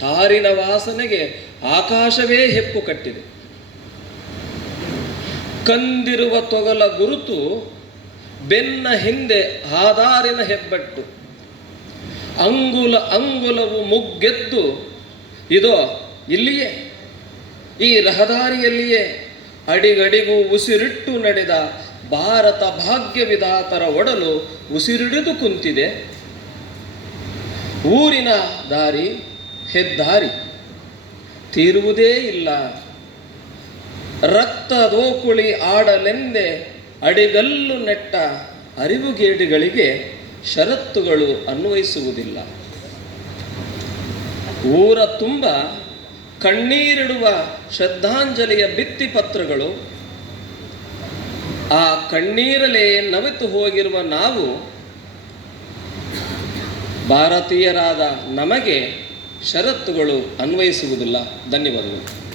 ತಾರಿನ ವಾಸನೆಗೆ ಆಕಾಶವೇ ಹೆಪ್ಪು ಕಟ್ಟಿದೆ. ಕಂದಿರುವ ತೊಗಲ ಗುರುತು, ಬೆನ್ನ ಹಿಂದೆ ಆಧಾರಿನ ಹೆಬ್ಬಟ್ಟು, ಅಂಗುಲ ಅಂಗುಲವು ಮುಗ್ಗೆದ್ದು ಇದೋ ಇಲ್ಲಿಯೇ, ಈ ರಹದಾರಿಯಲ್ಲಿಯೇ ಅಡಿಗಡಿಗೂ ಉಸಿರಿಟ್ಟು ನಡೆದ ಭಾರತ ಭಾಗ್ಯವಿಧಾತರ ಒಡಲು ಉಸಿರಿಡಿದು ಕುಂತಿದೆ. ಊರಿನ ದಾರಿ ಹೆದ್ದಾರಿ ತೀರುವುದೇ ಇಲ್ಲ. ರಕ್ತದೋಕುಳಿ ಆಡಲೆಂದೇ ಅಡಿಗಲ್ಲು ನೆಟ್ಟ ಅರಿವುಗೇಡಿಗಳಿಗೆ ಷರತ್ತುಗಳು ಅನ್ವಯಿಸುವುದಿಲ್ಲ. ಊರ ತುಂಬ ಕಣ್ಣೀರಿಡುವ ಶ್ರದ್ಧಾಂಜಲಿಯ ಭಿತ್ತಿಪತ್ರಗಳು, ಆ ಕಣ್ಣೀರಲೇ ನವೆತು ಹೋಗಿರುವ ನಾವು ಭಾರತೀಯರಾದ ನಮಗೆ ಷರತ್ತುಗಳು ಅನ್ವಯಿಸುವುದಿಲ್ಲ. ಧನ್ಯವಾದಗಳು.